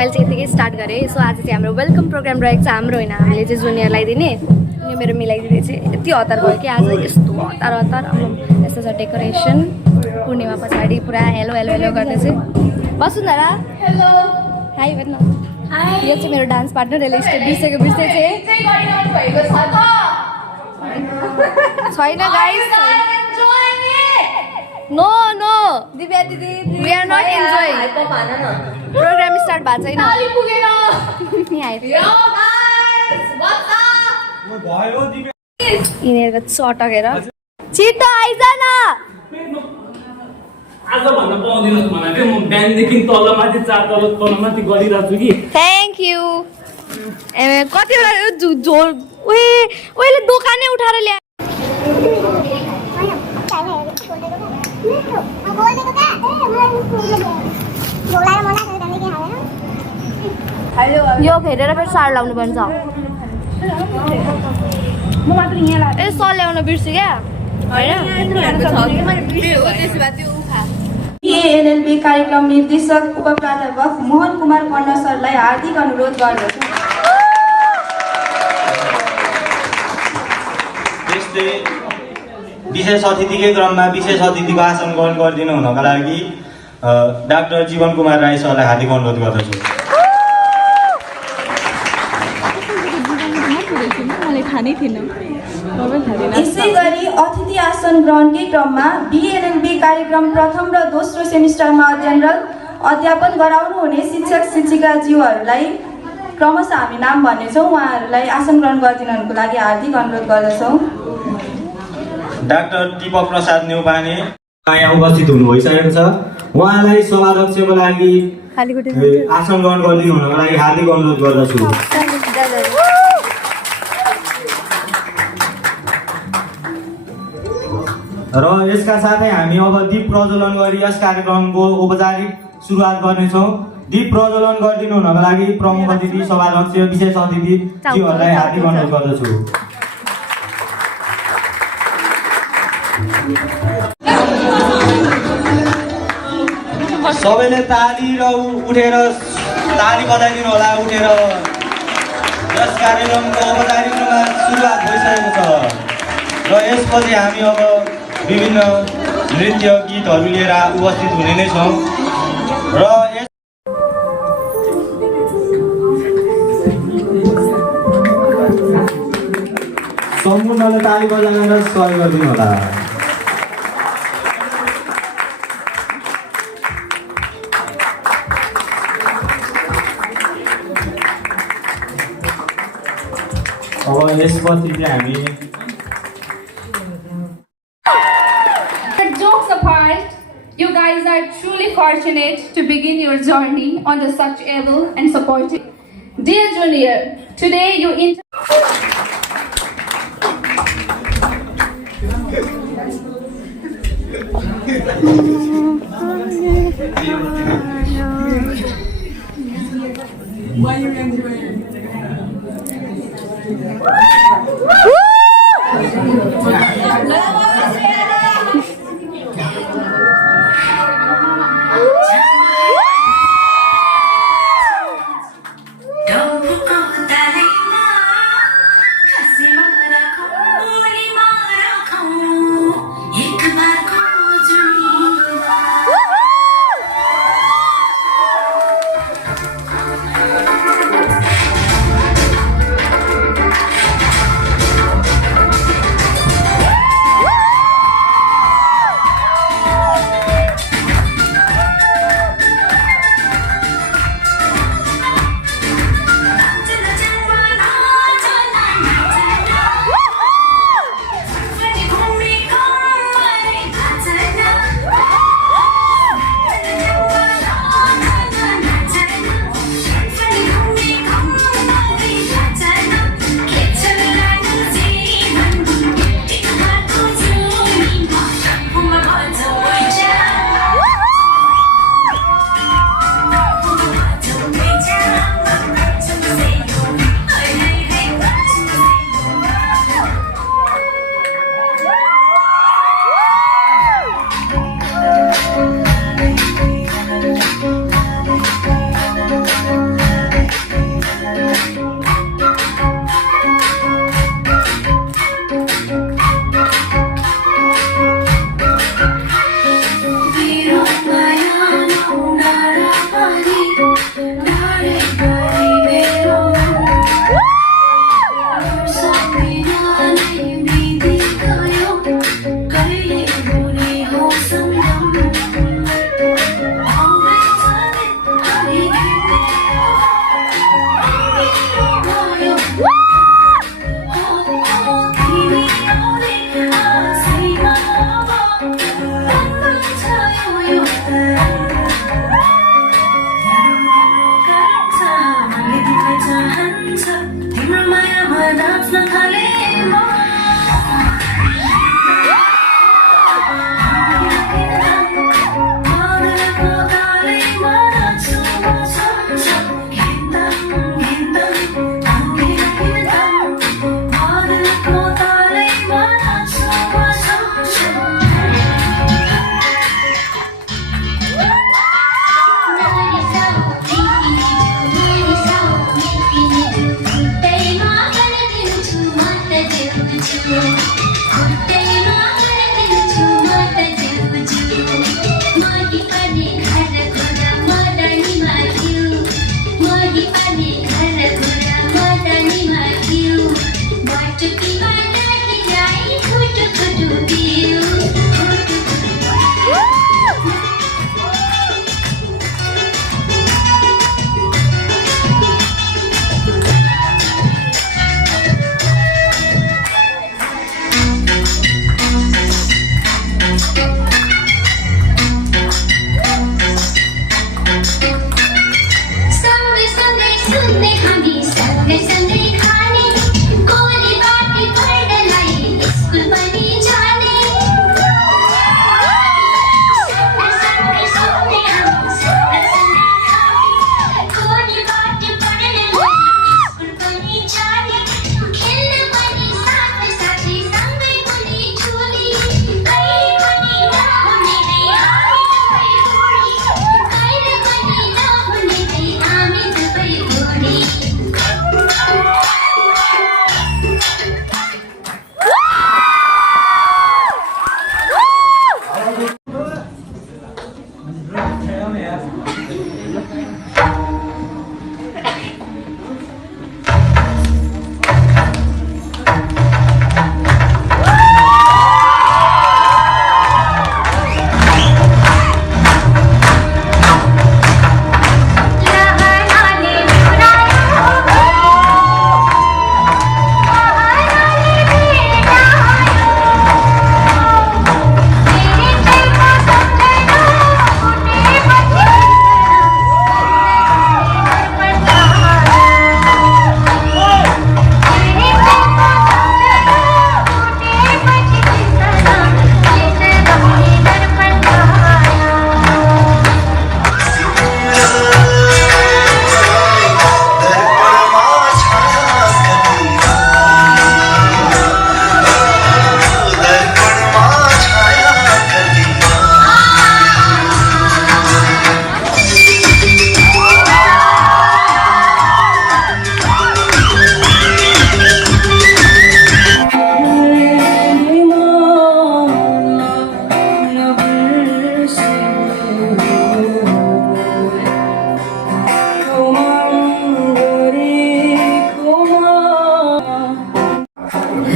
मैले चाहिँ यतिकै स्टार्ट गरेँ। सो आज चाहिँ हाम्रो वेलकम प्रोग्राम रहेको छ हाम्रो होइन, हामीले चाहिँ जुनियरलाई दिने। अनि मेरो मिलाइदिने चाहिँ यति हतार भयो कि आज यस्तो हतार यस्तो छ डेकोरेसन। पूर्णिमा पछाडि पुरा हेलो हेलो हेलो गर्ने चाहिँ वसुन्धरा हेलो हाई भन्नु। यो चाहिँ मेरो डान्स पार्टनर, यसले स्टेप बिर्सेको छैन गाइस। नो दिव्या दिदी we are not enjoy. Program start भएको छैन। यिनीहरूको चटकेर छिटो आइज न। आज भन्न पाउँदिनस् मलाई के म बिहानदेखि तलमाथि चार तलमाथि गरिरहेको छु कि। Thank you. कतिवटा झोल ओहिले दोकानै उठाएर ल्याए। यो फेरेर फेरि सार लाउनु पर्छ। ए सर ल्याउन बिर्छु क्या। एएलएलबी कार्यक्रम निर्देशक उपप्राध्यापक मोहन कुमार पण्ड सरलाई हार्दिक अनुरोध गर्दछु। त्यस्तै विशेष अतिथिकै क्रममा विशेष अतिथिको आसन ग्रहण गरिदिनु हुनका लागि डाक्टर जीवन कुमार राई सरलाई हार्दिक अनुरोध गर्दछु। यसै गरी अतिथि आसन ग्रहणकै क्रममा बिएलएलबी कार्यक्रम प्रथम र दोस्रो सेमिस्टरमा अध्ययनरत अध्यापन गराउनुहुने शिक्षक शिक्षिकाज्यूहरूलाई क्रमशः हामी नाम भन्नेछौँ। उहाँहरूलाई आसन ग्रहण गरिदिनुको लागि हार्दिक अनुरोध गर्दछौँ। डाक्टर दीपक प्रसाद नेउपाने यहाँ उपस्थित हुनु भइसकेको छ। उहाँलाई सभाध्यक्षको लागि आसन ग्रहण गरिदिनु हुनको लागि हार्दिक अनुरोध गर्दछु। र यसका साथै हामी अब दीप प्रज्वलन गरी यस कार्यक्रमको औपचारिक सुरुवात गर्नेछौँ। दीप प्रज्वलन गरिदिनु हुनको लागि प्रमुख अतिथि सभाध्यक्ष विशेष अतिथिज्यूहरूलाई हार्दिक अनुरोध गर्दछु। सबैले ताली र उठेर ताली बजाइदिनु होला। उठेर यस कार्यक्रमको औपचारिक रूपमा सुरुवात भइसकेको छ र यसपछि हामी अब विभिन्न नृत्य गीतहरू लिएर उपस्थित हुने नै छौँ र सम्पूर्णले ताली बजाएर सहयोग गरिदिनु होला। अब यसपछि चाहिँ हामी Jokes apart, you guys are truly fortunate to begin your journey under such able and supportive. Dear Junior, today you Why are you enjoying?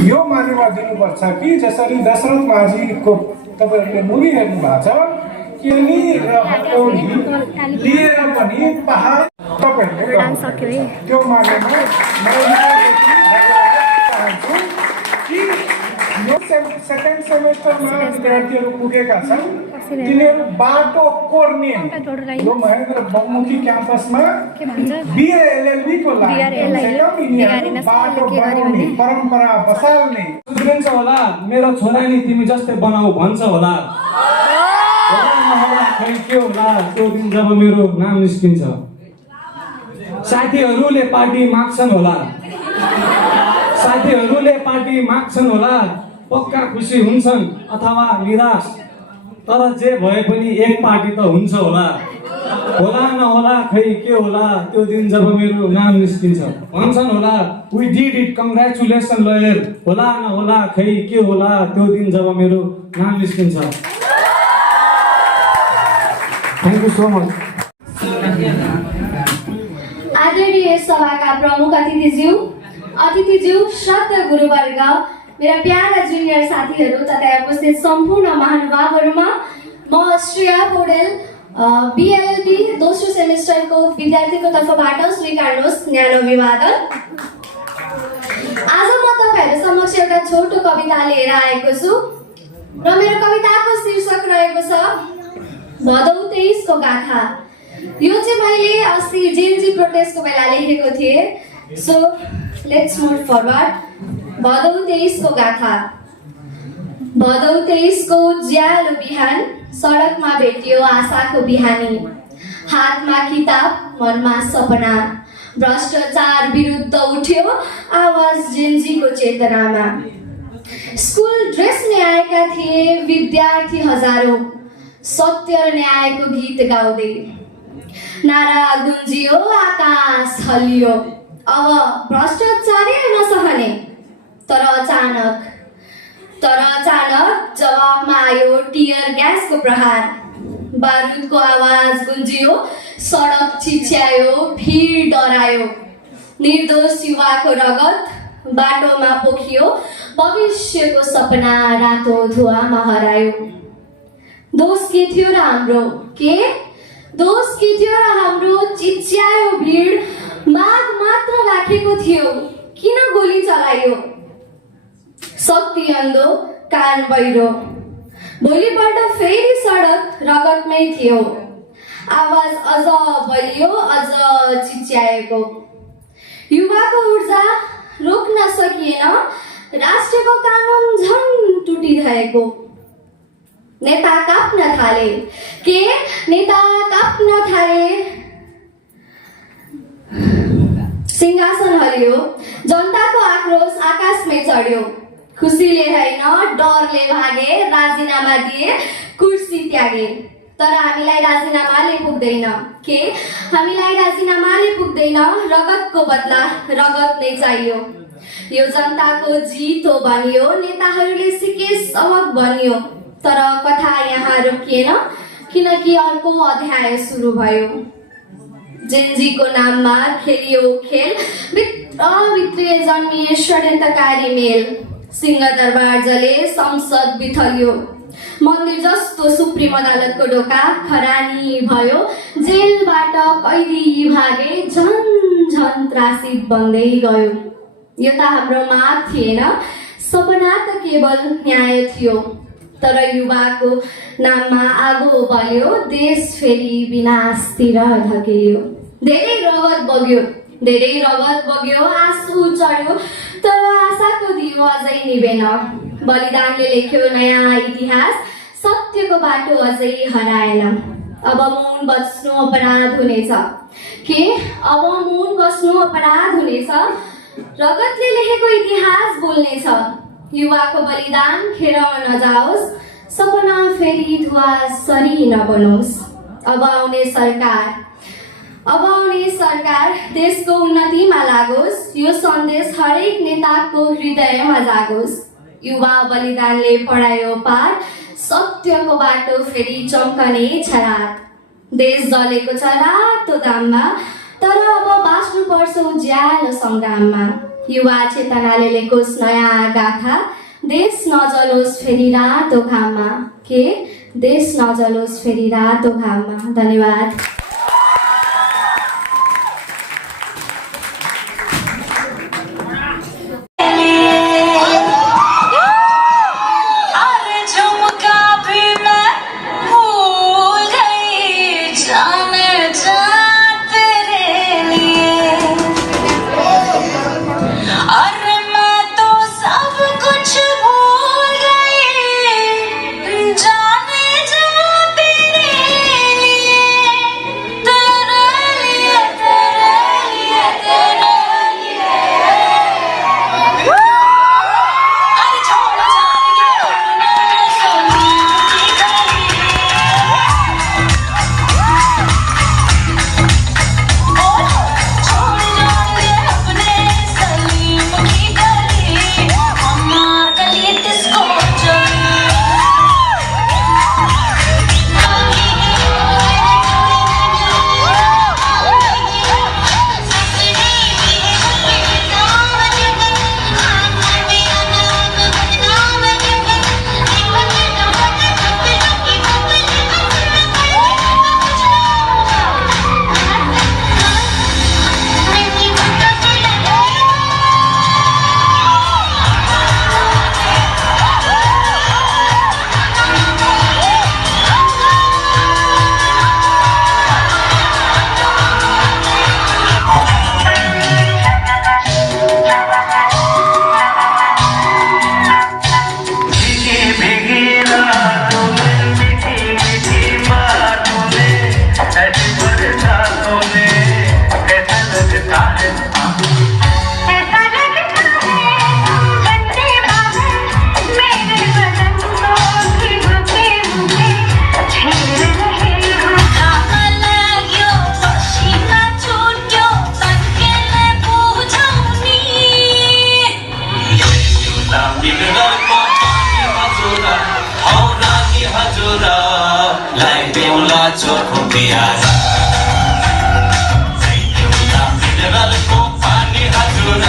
यो मानेमा दिनुपर्छ कि जसरी दशरथ माझीको तपाईँहरूले मुभी हेर्नु भएको छ केली र हतौडी लिएर पनि पहाड तपाईँहरूले त्यो मानेमा चाहन्छु कि यो सेकेन्ड सेमेस्टरमा विद्यार्थीहरू पुगेका छन् तिनीहरू बाटो कोर्ने यो महेन्द्र बहुमुखी क्याम्पसमा बिए एलएलबी को लागि बाटो बनाउने परम्परा बसाल्ने सुध्रिन्छ होला मेरो छोरा नि तिमी जस्तै बनाऊ भन्छ होला खै के होला त्यो दिन जब मेरो नाम निस्किन्छ साथीहरूले पार्टी माग्छन् होला पक्का खुसी हुन्छन् अथवा निराश तर जे भए पनि एक पार्टी त हुन्छ होला नहोला खै के होला त्यो दिन जब मेरो नाम निस्किन्छ भन्छन् होला वी डिड इट कङ्ग्रेचुलेसन लयर होला नहोला खै के होला त्यो दिन जब मेरो नाम निस्किन्छ थ्याङ्क यू सो मच आदरणीय सभाका प्रमुख अतिथिज्यू श्रद्धा गुरुवर्ग मेरा प्यारा जुनियर साथीहरू तथा उपस्थित सम्पूर्ण महानुभावहरूमा म श्रेया पौडेल बीएलएलबी दोस्रो सेमेस्टरको विद्यार्थीको तर्फबाट स्वीकार्नुहोस् न्यानो अभिवादन। आज म तपाईहरु समक्ष एउटा छोटो कविता लिएर आएको छु र मेरो कविताको शीर्षक रहेको छ भदौ 23 को गाथा। यो चाहिँ मैले अस्ति जेनजी प्रोटेस्टको बेला लेखेको थिएँ। So let's move forward. भदौ 23 को गाथा। भदौ 23 को उज्यालो बिहान सडकमा भेटियो आशाको बिहानी। हातमा किताब मनमा सपना भ्रष्टाचार विरुद्ध उठ्यो आवाज जेनजीको चेतनामा। स्कुल ड्रेसमा आएका थिए विद्यार्थी हजारौं सत्य र न्यायको गीत गाउँदै। नारा गुन्जियो आकाश हल्लियो अब भ्रष्टाचारै नसहने। तर अचानक जवाबमा आयो टियर ग्यासको प्रहार। बारुदको आवाज गुन्जियो, सडक चिच्यायो, भिड डरायो। निर्दोष युवाको रगत बाटोमा पोखियो, भविष्यको सपना रातो धुवामा हरायो। दोष के थियो र हाम्रो? दोष के थियो र हाम्रो? चिच्यायो भिड, माग मात्र राखेको थियो, किन गोली चलायो? शक्ति अन्धो, कान बहिरो। भोलिपल्ट फेरि सडक रगतमै थियो, आवाज अझ बलियो, अझ चिच्याएको। युवाको ऊर्जा रोक्न सकिएन, राष्ट्रको कानुन झन् टुटिरहेको। नेता काप्न थाले, नेता काप्न थाले। सिंहासन हरियो, जनताको आक्रोश आकाशमै चढ्यो। खुसीले होइन, डरले भागे, राजीनामा दिए, कुर्सी त्यागे। तर हामीलाई राजीनामाले पुग्दैन। हामीलाई राजीनामाले पुग्दैन, रगतको बदला रगत नै चाहियो। यो जनताको जित हो भनियो, नेताहरूले सिके सबक बनियो। तर कथा यहाँ रोकिएन, किनकि अर्को अध्याय सुरु भयो। जेन्जीको नाममा खेलियो खेल, भित्रै जन्मिए षड्यन्त्रकारी मेल। सिंहदरबार जले, संसद बिथलियो, मन्दिर जस्तो सुप्रिम अदालतको ढोका खरानी भयो। जेलबाट कैदी भागे, झन त्रासित बन्दै गयो। यो त हाम्रो माग थिएन, सपना त केवल न्याय थियो। तर युवाको नाममा आगो बल्यो, देश फेरि विनाशतिर धकेलियो। धेरै रगत बग्यो, आँसु चढ्यो, तर आशाको दियो अझै निभेन। बलिदानले लेख्यो नयाँ इतिहास, सत्यको बाटो अझै हराएन। अब मौन बस्नु अपराध हुनेछ। अब मौन बस्नु अपराध हुनेछ। रगतले लेखेको इतिहास बोल्नेछ। युवाको बलिदान खेर नजाओस्, सपना फेरि धुवासरी नबनोस्। अब आउने सरकार देशको उन्नतिमा लागोस्। यो सन्देश हरेक नेताको हृदयमा जागोस्। युवा बलिदानले पढायो पाठ, सत्यको बाटो फेरि चम्कने छ रात। देश जलेको छ रातो घाममा, तर अब बाँच्नुपर्छ उज्यालो सङ्ग्राममा। युवा चेतनाले लेखोस् नयाँ गाथा, देश नजलोस् फेरि रातो घाममा। देश नजलोस् फेरि रातो घाममा। धन्यवाद। हजुर औ रानी हजुरलाई बेहुला चोखो प्याज बेहुला मिनरलको पानी हजुर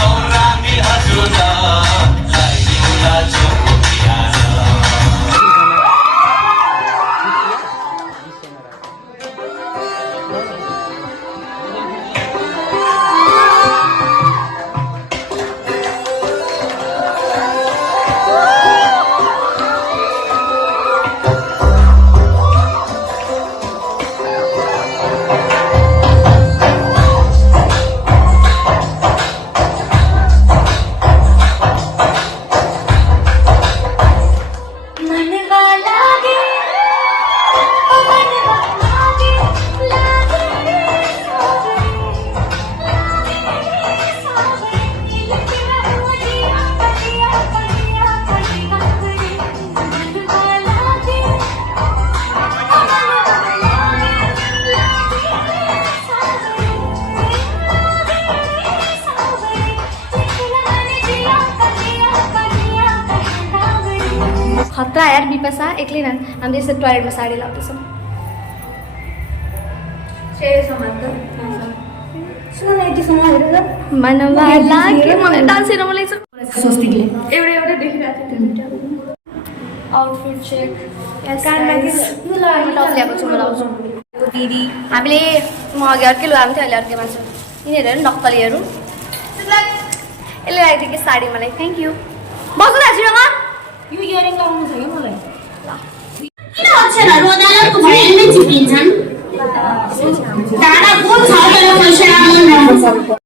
औ रानी हजुरलाई बेहुला चोखो प्याज खतरा यार विपासा एक्लै न हामीले यस्तो टोयलेटमा साडी लाउँदैछौँ मनवा लाग्यो मलाई डान्स हेर्न मलाई स्वस्तिकले एउटा देखिरहेको थियो आउटफिट चेक टप ल्याएको छु म लाउँछु दिदी हामीले म अघि अर्कै लगाएको थियो अहिले अर्कैमा छ यिनीहरू हेर्नु नक्कलीहरू यसले लगाइदियो कि साडी मलाई थ्याङ्क यू बस्नु दाजुमा यो इयरिङ लगाउनु छ कि मलाई किन अक्षरहरू अदालतको भयालमै चिप्लिन्छन् डाँडा कोन छ तर पैसा मन रहन्छ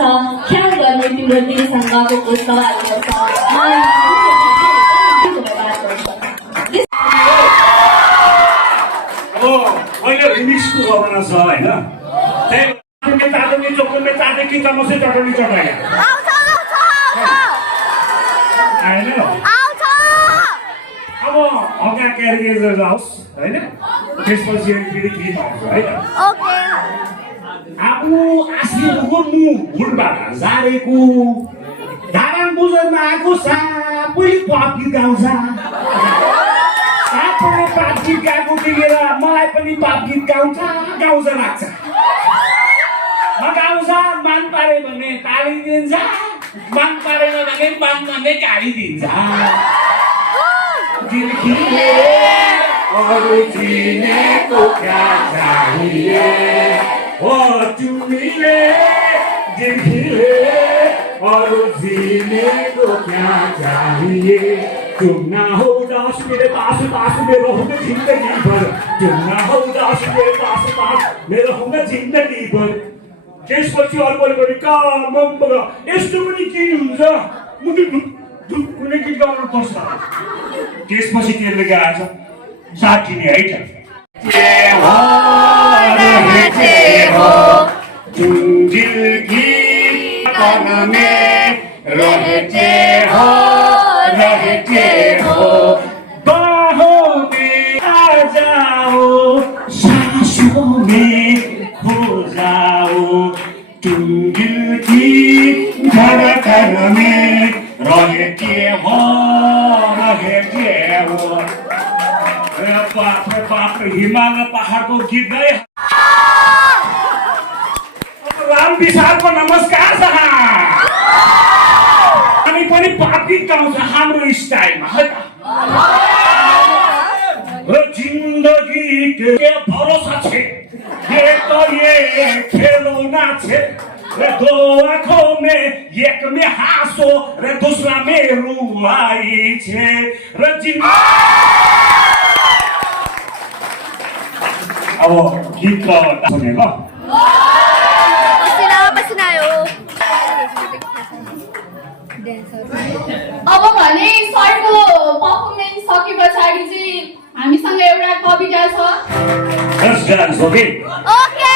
ख्याल गर्ने तिम्रो दिनसँगको सवालको अहिले रिमिक्सको जमाना छ होइन त्यही चाटनी चोकले चाटे कि चमचै चटनी चटाए आएन अब हल्का क्यारियर जाओस् होइन त्यसपछि फेरि गीत आउँछ है आफ्नो आशीर्वादको मुडबाट झारेको धाराङ बुझनमा आएको सापै पाप गीत गाउँछ सापले पाप गीत गाएको देखेर मलाई पनि पाप गीत गाउँछ लाग्छ गाउँछ मान पारे भने ताली दिन्छ मान पारेन भने मान भन्ने गाली दिन्छ दिल खिले अरू चिनेको क्या चाहिए ओ तिमीले दिल खिले अरू चिनेको क्या चाहिए तुम ना हो उदास मेरे पास में रहूंगा जिंदगी भर तुम ना हो उदास मेरे पास में रहूंगा जिंदगी भर त्यसपछि अर्कोले पनि कामम्बर यस्तो पनि के हुन्छ मुटु कुनै गीत गाउनु पर्छ त्यसपछि त्यसले गाएछ साथी नै है तुम दिल की तन में रहते हो बाहों में आ जाओ सांसों में खो जाओ तुम दिल की धड़कन में रहते हो बाप हिमाल पहाडको गीत गए राम विशालको नमस्कार छ हामी पनि पाप गीत गाउँछ हाम्रो स्टाइलमा है त जिन्दगी के भरोसा छे ये तो ये खिलौना छे दो आंखों में एक में हासो रे दूसरा में रुवाई छे रे अब गीत सुने ल पसिना आयो अब भने सरको पर्फर्मेन्स सके पछाडि चाहिँ हामीसँग एउटा कविता छ Let's dance, okay? Okay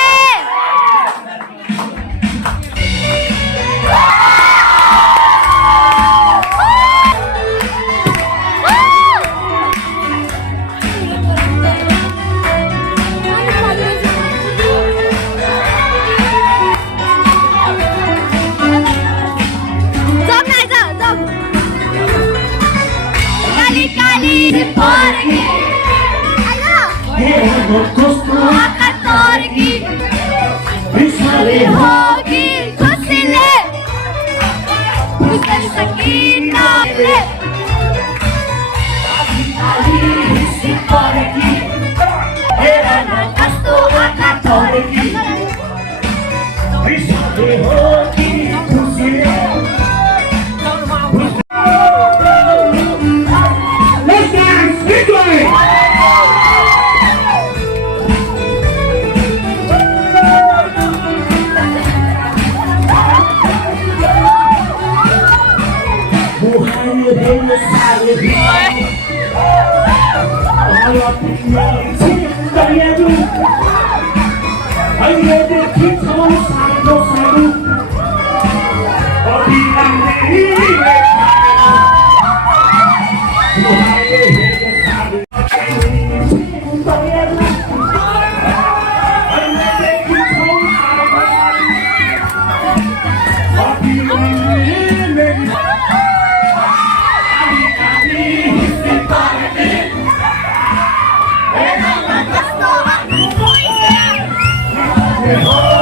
Oh,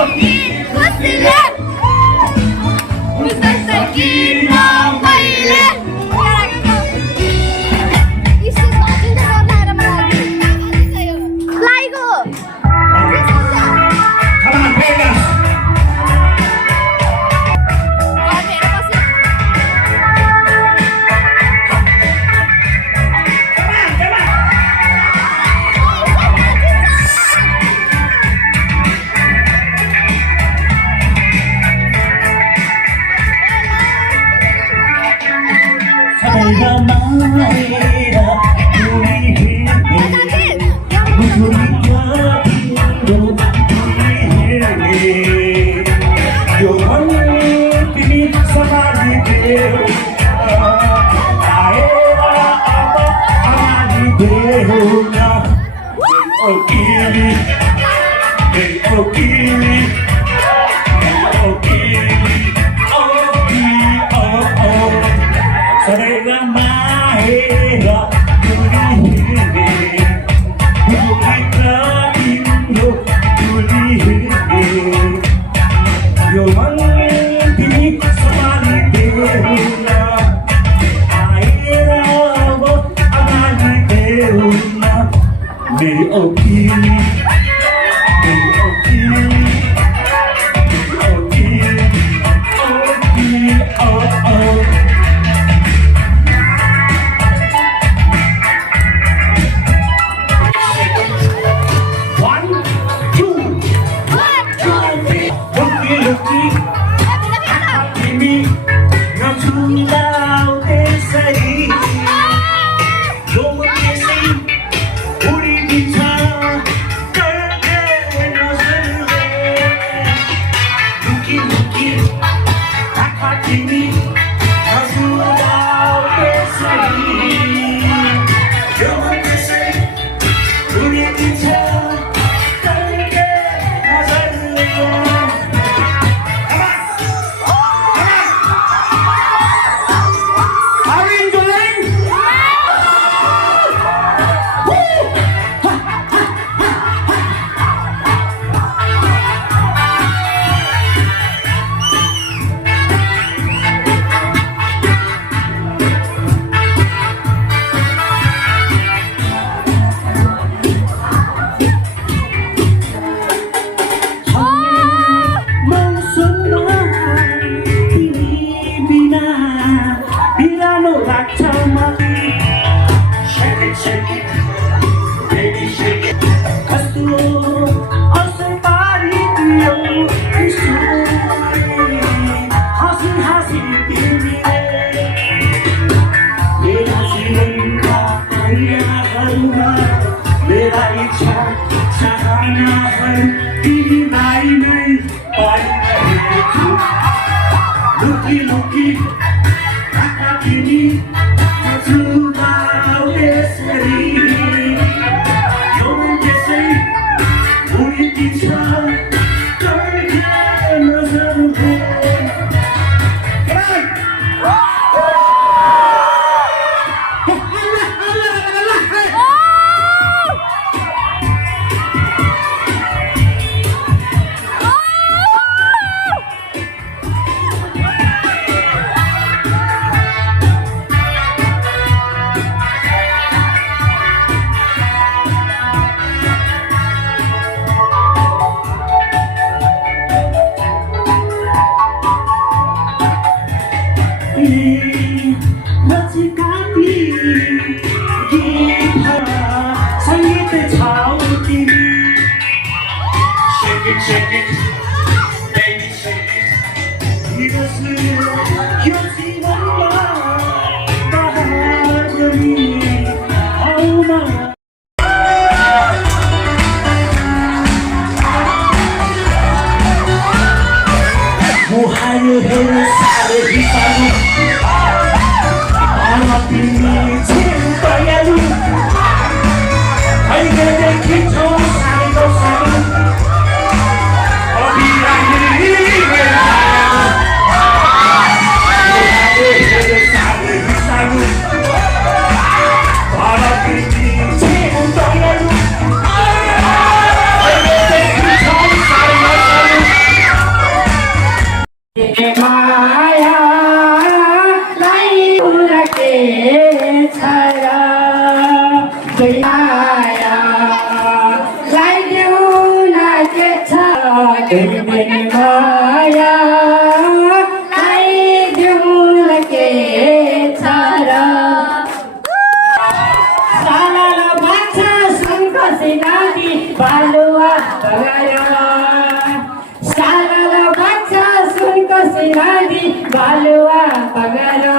Balua pagaro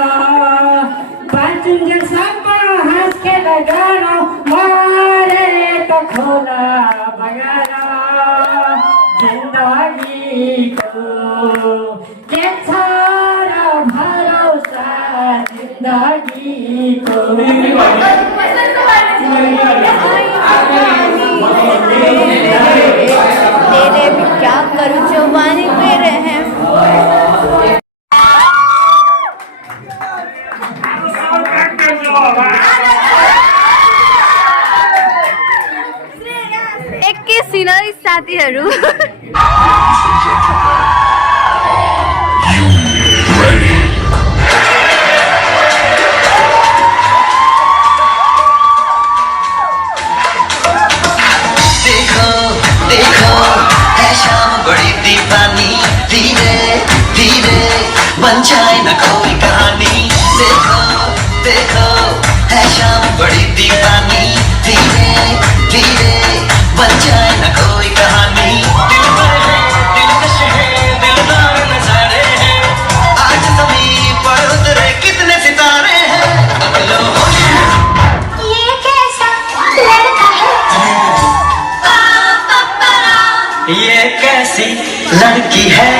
जानु मारे त खोला बगान जिन्दगीको के छ र भरोसा जिन्दगीको तेरे भी क्या करूं जवानी पे रहे एकैछिन है साथीहरू बड़ी दीवानी धीरे धीरे बन जाए न कोई कहानी देखो देखो है शाम बड़ी दीवानी धीरे धीरे बन जाए न कोई कहानी दिलकश है दिलदार नजारे हैं आज सभी पर उतरे कितने सितारे हैं बदलो ये कैसा लड़का है ये कैसी लड़की है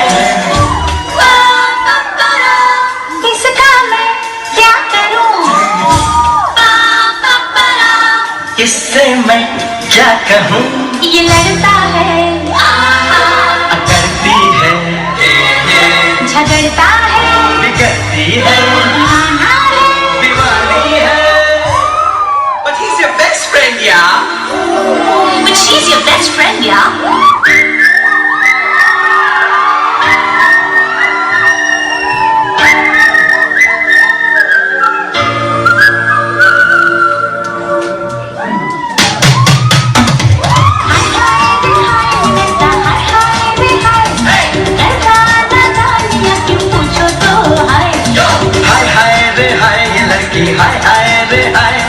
इसका मैं क्या करूं इससे मैं क्या कहूँ ये लड़ता है करती है झगड़ता है बिगड़ती है दीवानी है But he's your best friend, yeah. But she's your best friend, yeah. हाय हाय रे हाय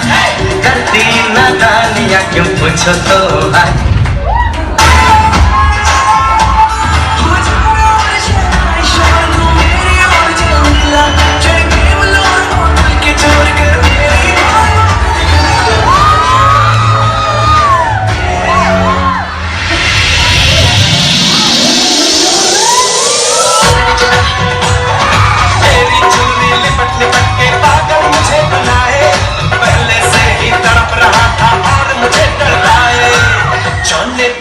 करती नादानियाँ क्यों पूछो तो हाय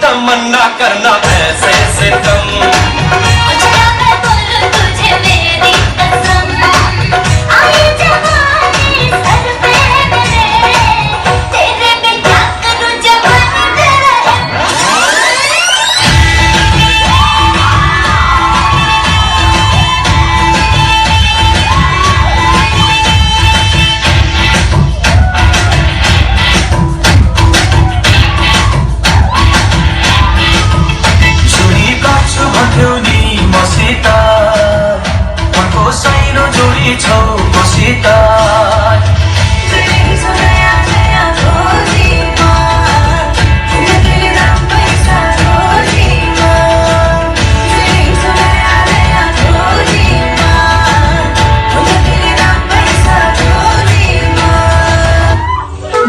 तमन्ना करना ऐसे से तुम तुझे मेरी कसम आई जवानी सर पे मेरे तेरे में क्या करूं जवानी छौ बसिता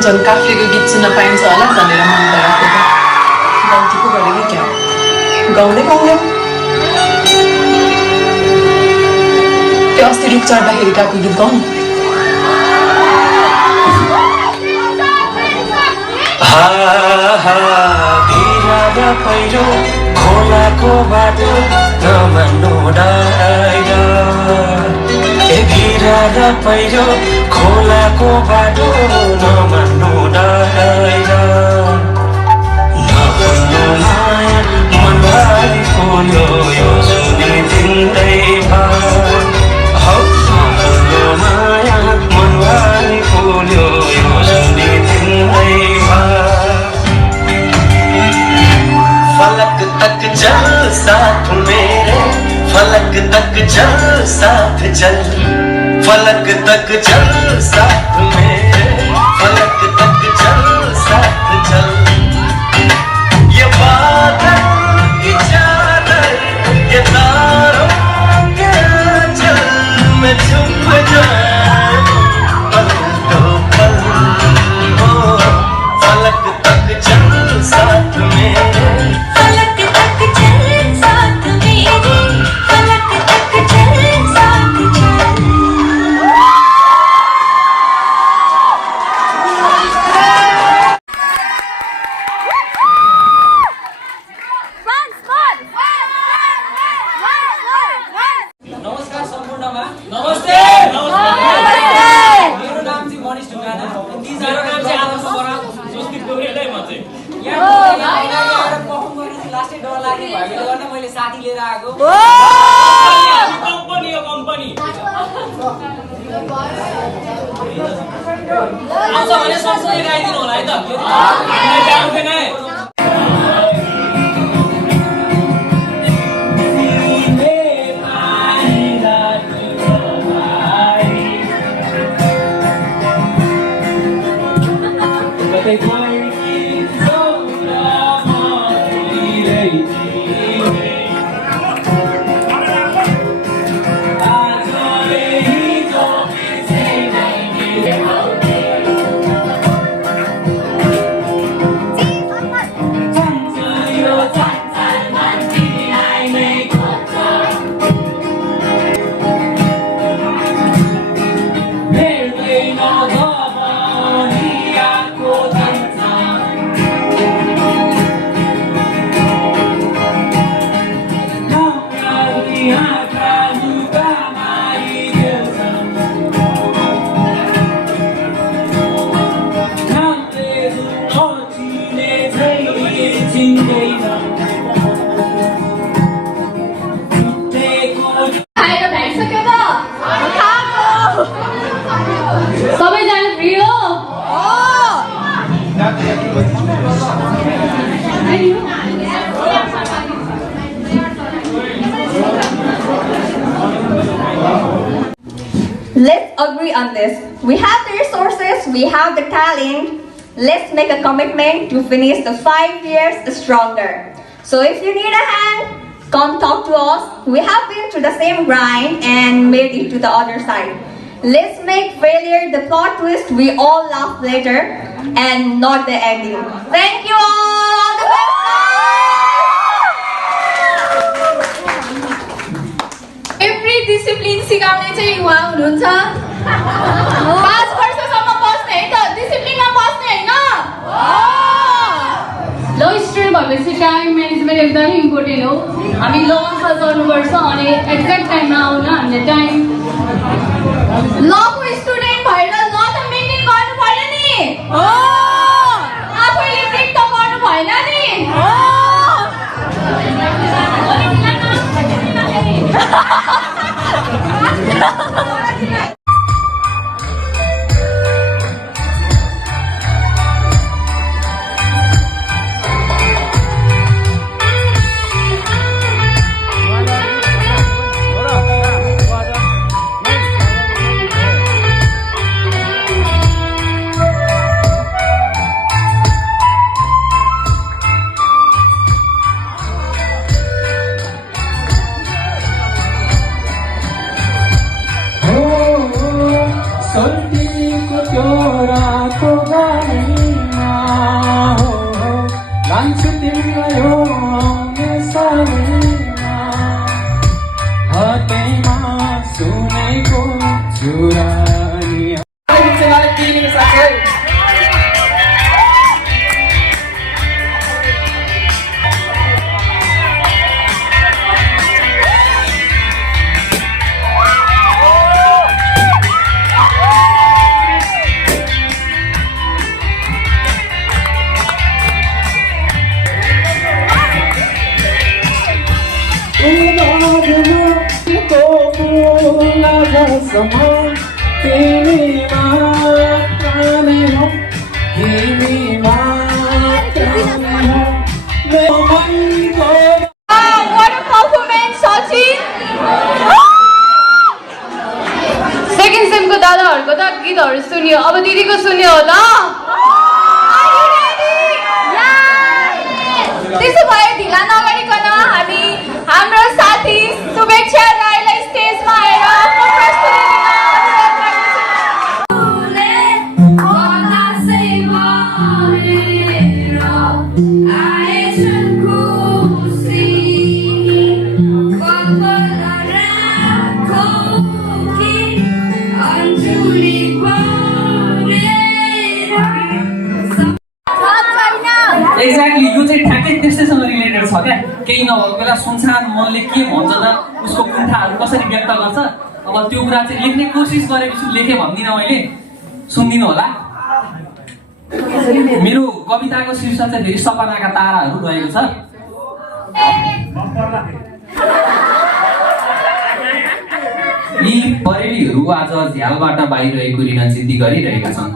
जब काफ्लेको गीत सुन्न पाइन्छ होला भनेर मन पराएको गल्ती पो गरेँ कि क्या गाउँदै गाउँदै त्यो अस्ति रुख चढ्दाखेरि गाएको गीत गाउँ भिरामा पहिरो खोलाको बाटो नमान्नु डराएर ए भिरामा पहिरो खोलाको बाटो नमान्नु डराएर नभन्नु माया मनभरि पोल्यो यो जुनी जिन्दै नभन्नु माया मनभरि पोल्यो यो जुनी जिन्दै फलक तक चल साथ मेरे फलक तक चल साथ चल फलक तक चल साथ मेरे फलक तक चल साथ चल ये बादल की चादर ये तारों के चल में छुप जाए पल तो पल हो कार्यक्रममा नमस्ते मेरो नाम चाहिँ मनिष ढुङ्गाना मेरो नाम चाहिँ आदर्श बराल संस्कृत गोरेलै म चाहिँ यहाँ आएर पर्फर्म गर्ने लास्टै डर लाग्ने भएकोले गर्दा मैले साथी लिएर आएको कम्पनी हो कम्पनी आउँछ भने सँगसँगै गाइदिनु होला है त हामीलाई जानुहुँदैन है खाएर भ्याइसक्यो त सबैजना फ्री हो Let's agree on this. We have the resources, we have the talent. Let's make a commitment to finish the 5 years stronger. So if you need a hand, come talk to us. We have been through the same grind and made it to the other side. Let's make failure the plot twist we all laugh later and not the ending. Thank you all! The best! Every discipline सिकाउने चाहिँ उहाँ हुनुहुन्छ 5 वर्षसम्म बस्ने है त डिसिप्लिनमा बस्ने हैन लो स्टुडेन्ट भएपछि टाइम म्यानेजमेन्ट एकदमै इम्पोर्टेन्ट हो हामी ल अनुसार गर्नुपर्छ अनि एक्ज्याक्ट टाइममा आउन हामीले टाइम लको स्टुडेन्ट भएर ल त मेन्टेन गर्नु पर्यो नि आफैले ब्रेक त गर्नु भएन नि सेकेन्ड सेमको दादाहरूको त गीतहरू सुन्यो अब दिदीको सुन्यो होला त्यसो भए ढिला नगरिकन हामी हाम्रो साथी शुभेच्छा राईलाई स्टेजमा आएर आफ्नो प्रस्तुति Julie, केही नभएको बेला सुनसान मनले के भन्छ त उसको कुण्ठाहरू कसरी व्यक्त गर्छ। अब त्यो कुरा चाहिँ लेख्ने कोसिस गरेको छु, लेखेँ भन्दिनँ मैले, सुनिदिनु होला। मेरो कविताको शीर्षक चाहिँ फेरि सपनाका ताराहरू रहेको छ। यी परेलीहरू आज झ्यालबाट बाहिर एकुरिन जिद्दी गरिरहेका छन्।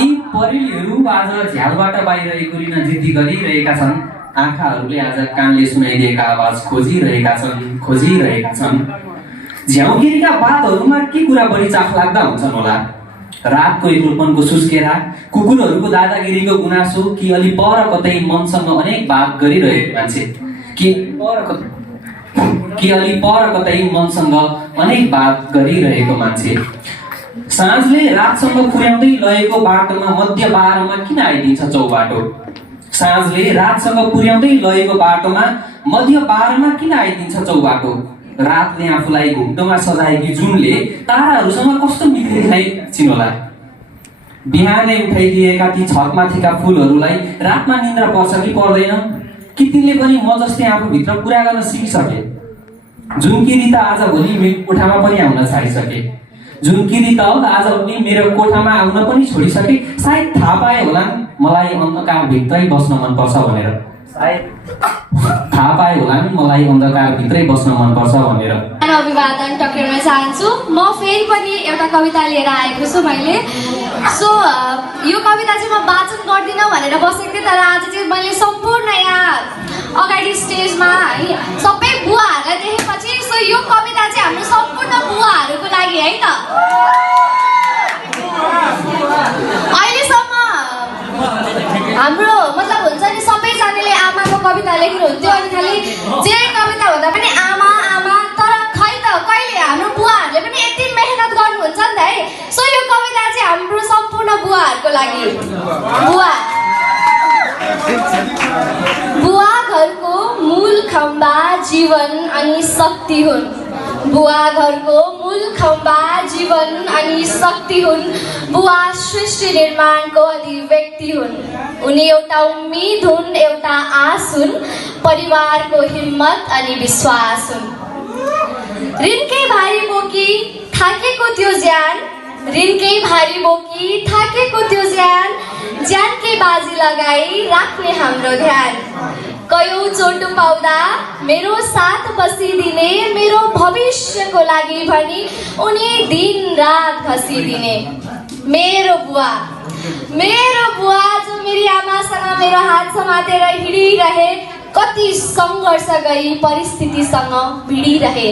यी परेलीहरू आज झ्यालबाट बाहिर एकुरिन जिद्दी गरिरहेका छन्। आँखाहरूले आज कानले सुनाइदिएका आवाज खोजिरहेका छन्। झ्याउगिरीका बातहरूमा के कुरा बढी चाख लाग्दा हुन्छन् होला? रातको एक्लोपनको सुस्केरा, कुकुरहरूको दादागिरीको गुनासो, कि अलि पर कतै मनसँग अनेक बात गरिरहेको मान्छे, कि अलि पर कतै मनसँग अनेक बात गरिरहेको मान्छे। साँझले रातसँग पुर्याउँदै लगेको बाटोमा मध्य 12मा किन आइदिन्छ चौबाटो? साँझले रातसँग पुर्याउँदै लगेको बाटोमा मध्य 12मा किन आइदिन्छ चौबाटो? रातले आफूलाई घुम्टोमा सजाएकी जुनले ताराहरूसँग कस्तो मिल्ने चिनोला? बिहानै उठाइदिएका ती छतमाथिका फुलहरूलाई रातमा निन्द्रा पर्छ कि पर्दैन? कि तिनले पनि म जस्तै आफूभित्र कुरा गर्न सिकिसके? जुनकिरी त आज भोलि मेरो कोठामा पनि आउन छाडिसके। जुनकिरी त आज भोलि मेरो कोठामा आउन पनि छोडिसके। सायद थाहा पाए होला मलाई अन्धकारभित्रै बस्न मनपर्छ भनेर। अभिवादन टक्राउन चाहन्छु। म फेरि पनि एउटा कविता लिएर आएको छु मैले। सो यो कविता चाहिँ म वाचन गर्दिनँ भनेर बसेको थिएँ, तर आज चाहिँ मैले सम्पूर्ण यहाँ अगाडि स्टेजमा है सबै बुवाहरूलाई देखेपछि सो यो कविता चाहिँ हाम्रो सम्पूर्ण बुवाहरूको लागि है त। अहिलेसम्म हाम्रो मतलब हुन्छ नि सबैजनाले आमाको कविता लेख्नुहुन्थ्यो, अनि खालि जे कविता भन्दा पनि आमा आमा, तर खै त कहिले हाम्रो बुवाहरूले पनि यति मेहनत गर्नुहुन्छ नि त है। सो यो कविता चाहिँ हाम्रो सम्पूर्ण बुवाहरूको लागि। बुवा घरको मूल खम्बा जीवन अनि शक्ति हुन्। बुवा घरको मूल खम्बा जीवन अनि शक्ति हुन्। बुवा सृष्टि निर्माणको अभिव्यक्ति हुन्। उनी एउटा उम्मिद हुन्, एउटा आश हुन्, परिवारको हिम्मत अनि विश्वास हुन्। ऋणकै भारी बोकी थाकेको त्यो ज्यान, ऋणकै भारी बोकी थाकेको त्यो ज्यान, ज्यानकै बाजी लगाई राख्ने हाम्रो ध्यान। कयौँ चोट पाउँदा मेरो साथ बसिदिने, मेरो भविष्यको लागि भनी उनी दिन रात घसिदिने। मेरो बुवा जो मेरी आमासँग मेरो हात समातेर हिँडिरहे, कति सङ्घर्ष गरी परिस्थितिसँग भिडिरहे।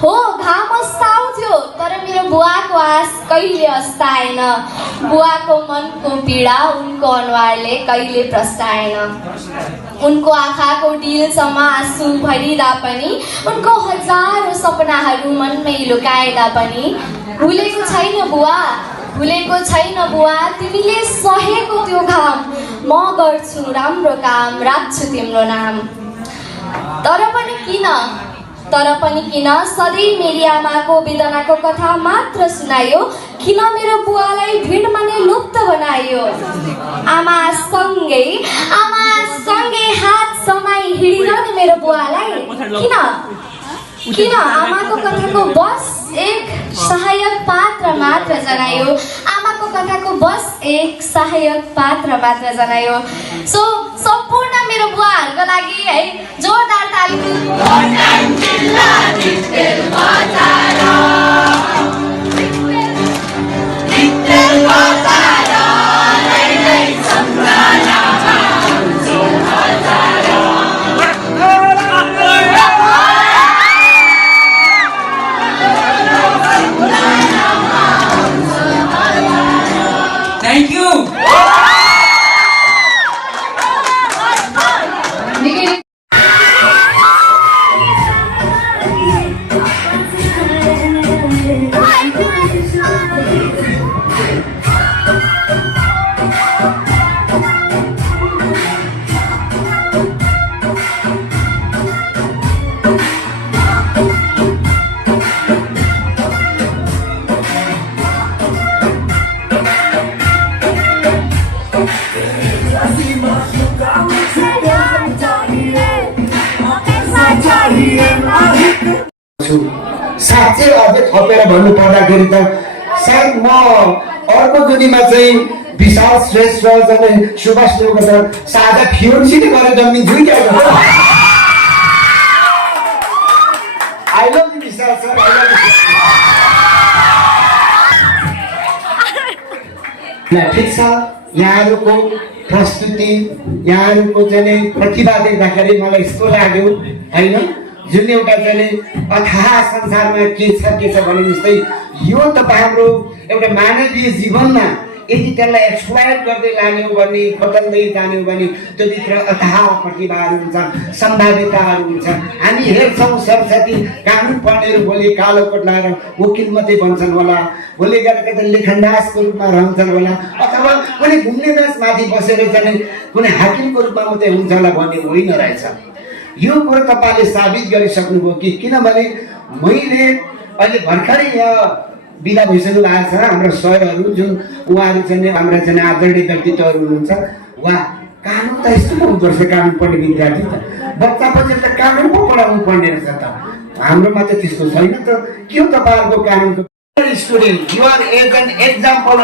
हो घाम अस्ताउँथ्यो, तर मेरो बुवाको आस कहिले अस्ताएन। बुवाको मनको पीडा उनको अनुहारले कहिले प्रस्ताएन। उनको आँखाको डिलसम्म आँसु भरिदा पनि, उनको हजारौँ सपनाहरू मनमै लुकाएदा पनि भुलेको छैन बुवा, तिमीले सहेको त्यो घाम। म गर्छु राम्रो काम, राख्छु तिम्रो नाम। तर पनि किन सधैँ मेरी आमाको वेदनाको कथा मात्र सुनायो? किन मेरो बुवालाई भिडमा नै लुप्त बनायो? आमा सँगै हात समाई हिँडिरहने मेरो बुवालाई किन आमाको कथाको बस एक सहायक पात्र मात्र जनायो? आमाको कथाको बस एक सहायक पात्र मात्र जनायो। सो सम्पूर्ण मेरो बुवाहरूको लागि है जोरदार ताली। Thank you. साँच्चै अझै थपेर भन्नु पर्दाखेरि त सायद म अर्को जुनीमा चाहिँ विशाल श्रेष्ठ र सुभाष देवको त साझा फियोन्सीले गरेर जन्मिन्छु क्या I love you Vishal sir I love you ठिक छ यहाँहरूको प्रस्तुति यहाँहरूको चाहिँ प्रतिभा देख्दाखेरि मलाई यस्तो लाग्यो होइन जुन एउटा चाहिँ अथाह संसारमा के छ भने जस्तै यो तपाईँ हाम्रो एउटा मानवीय जीवनमा यदि त्यसलाई एक्सप्लोइट गर्दै लाने हो भने बदल्दै जाने हो भने त्योभित्र अथाह प्रतिभाहरू हुन्छ सम्भाव्यताहरू हुन्छ हामी हेर्छौँ सरस्वती कानुन पढ्नेहरू भोलि कालो कोट लगाएर वकिल मात्रै बन्छन् होला भोलि गएर कतै लेखनदासको रूपमा रहन्छन् होला अथवा कुनै घुम्ने दासमाथि बसेर चाहिँ कुनै हाकिमको रूपमा मात्रै हुन्छ होला भन्ने होइन रहेछ यो कुरो तपाईँले साबित गरिसक्नुभयो कि किनभने मैले अहिले भर्खरै यहाँ बिदा भइसक्नु भएको छ हाम्रो सरहरू जुन उहाँहरू चाहिँ हाम्रा चाहिँ आदरणीय व्यक्तित्वहरू हुनुहुन्छ उहाँ कानुन त यस्तो हुनुपर्छ कानुन पढ्ने विद्यार्थी त बच्चा पछि त कानुन पो पढाउनु पर्ने रहेछ त हाम्रोमा त त्यस्तो छैन त के हो तपाईँहरूको कानुनको student you are as an example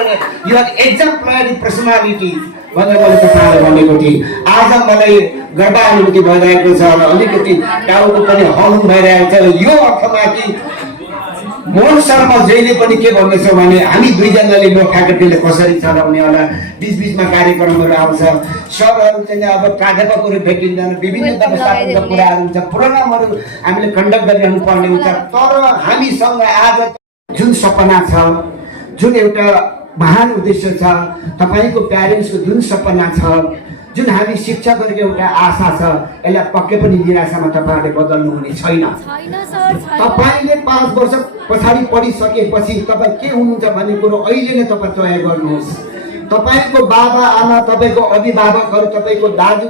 you are exemplary personality भनेर मैले तपाईँलाई भनेको थिएँ आज मलाई गर्वानुभूति भइरहेको छ अलिकति टाउको पनि हलुङ भइरहेको छ यो अर्थमा कि मोहन शर्मा जहिले पनि के भन्दैछ भने हामी दुईजनाले म फ्याकल्टीले कसरी चलाउने होला बिचबिचमा कार्यक्रमहरू आउँछ सरहरू चाहिँ अब प्राध्यापकहरू भेटिँदैन विभिन्न व्यवस्थापनका कुराहरू हुन्छ प्रोग्रामहरू हामीले कन्डक्ट गरिरहनु पर्ने हुन्छ तर हामीसँग आज जुन सपना छ जुन एउटा महान उद्देश्य छ तपाईँको प्यारेन्ट्सको जुन सपना छ जुन हामी शिक्षकहरूको एउटा आशा छ यसलाई पक्कै पनि निराशामा तपाईँहरूले बदल्नु हुने छैन तपाईँले 5 वर्ष पछाडि पढिसकेपछि तपाईँ के हुनुहुन्छ भन्ने कुरो अहिले नै तपाईँ तय गर्नुहोस् तपाईँको बाबा आमा तपाईँको अभिभावकहरू तपाईँको दाजु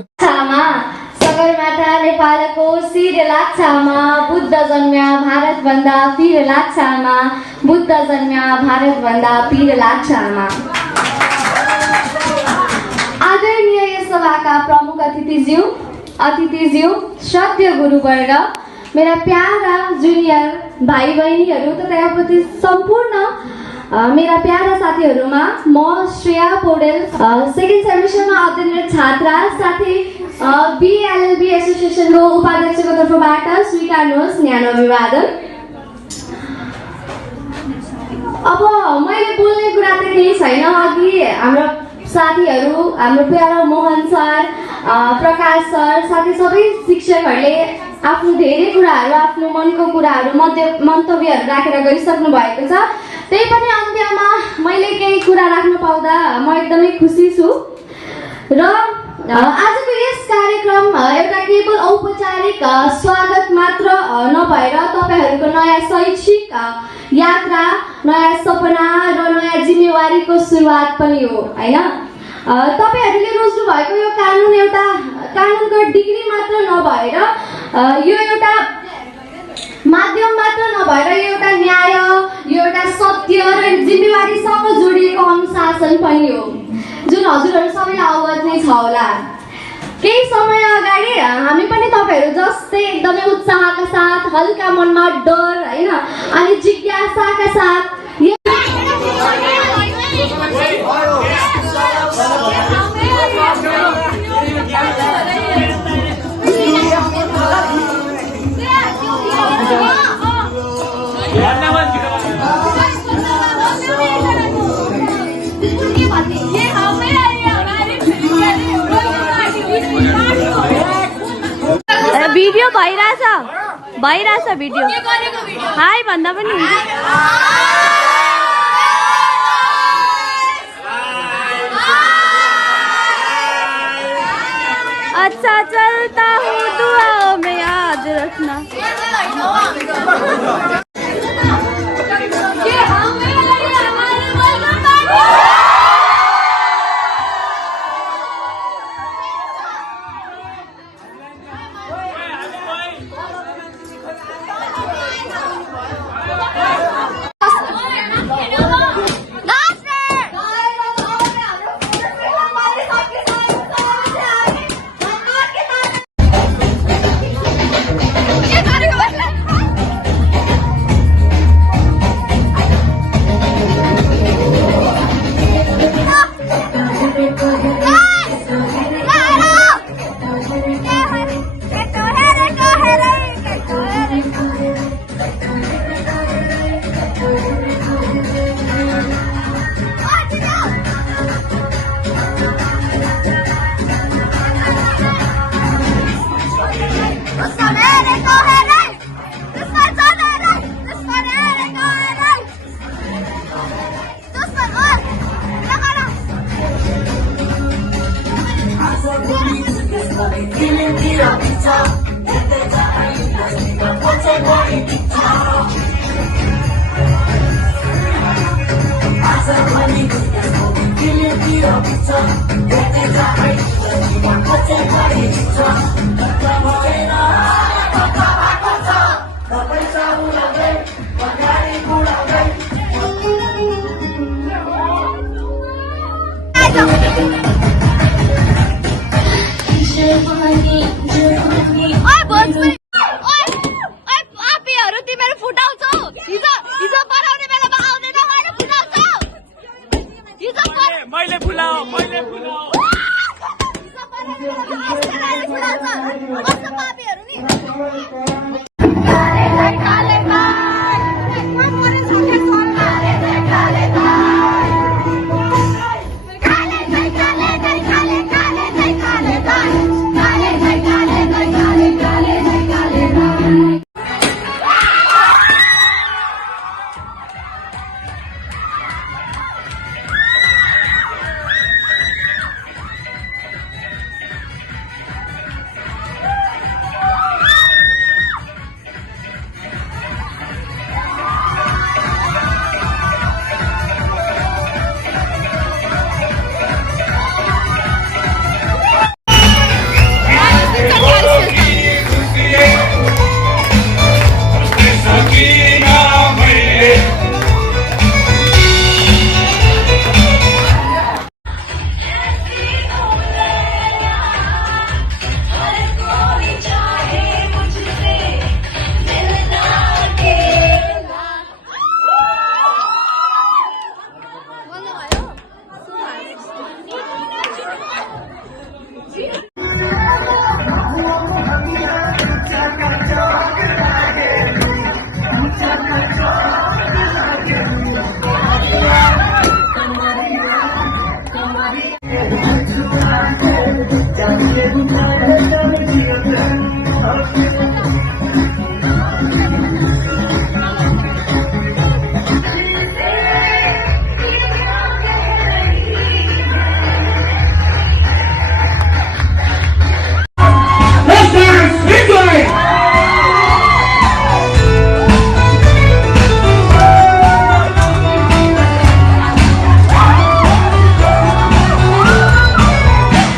सगरमाथा नेपालको शिर लाछामा बुद्ध जन्म्या भारतभन्दा पीर लाछामा बुद्ध जन्म्या भारतभन्दा पीर लाछामा आदरणीय यस सभाका प्रमुख अतिथिज्यू श्रद्धेय गुरुवर्ग मेरा प्यारा जुनियर भाइ बहिनीहरू तथा यहाँप्रति सम्पूर्ण मेरा प्यारा साथीहरूमा म श्रेया पौडेल सेकेन्ड सेमिस्टरमा अध्ययनरत छात्रा साथै BLLB एसोसिएसनको उपाध्यक्षको तर्फबाट स्वीकार्नुहोस् न्यानो अभिवादन। अब मैले बोल्ने कुरा त केही छैन अघि हाम्रो साथीहरू हाम्रो प्यारा मोहन सर प्रकाश सर साथै सबै शिक्षकहरूले आफ्नो धेरै कुराहरू आफ्नो मनको कुराहरू मन्तव्यहरू राखेर गइसक्नु भएको छ त्यही पनि अन्त्यमा मैले केही कुरा राख्न पाउँदा म एकदमै खुसी छु र आजको यस कार्यक्रम एउटा केवल औपचारिक स्वागत मात्र नभएर तपाईहरूको नयाँ शैक्षिक यात्रा नयाँ सपना र नयाँ जिम्मेवारीको सुरुवात पनि हो हैन तपाईहरूले रोज्नु भएको यो कानुनको डिग्री मात्र नभएर यो एउटा माध्यम मात्र नभएर यो एउटा न्याय यो एउटा सत्य र जिम्मेवारीसँग जोडिएको अनुशासन पनि हो जुन हजुरहरू सबैलाई अवगत नै छ होला। केही समय अगाडि हामी पनि तपाईहरू जस्तै एकदमै उत्साहका साथ हल्का मनमा डर हैन अनि जिज्ञासाका साथ भिडियो भइरहेछ भिडियो हाई भन्दा पनि अच्छा चलता हूँ दुआओं में याद रखना।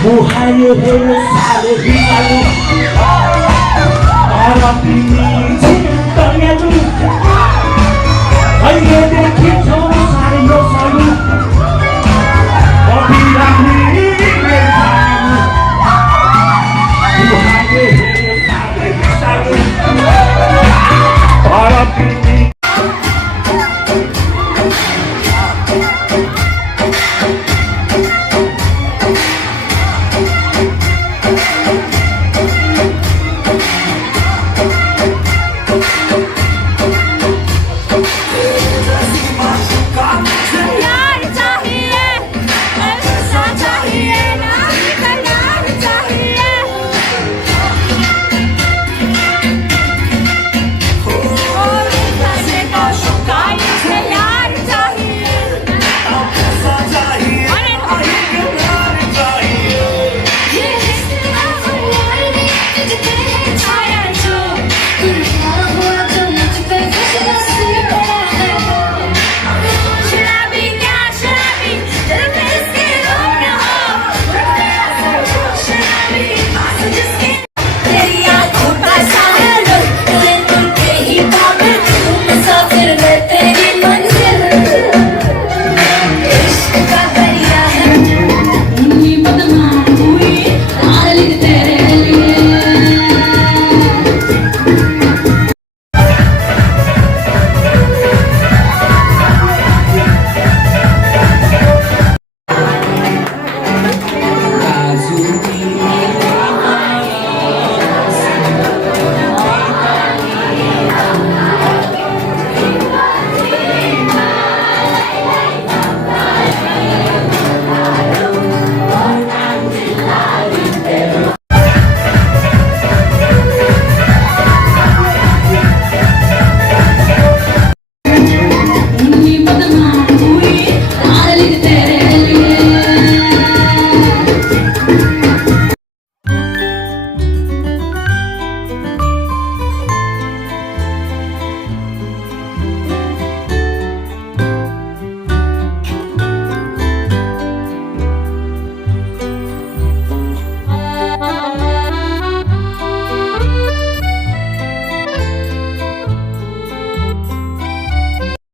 Buhayo helo sale hilalu Para pini cintanya lu Ayo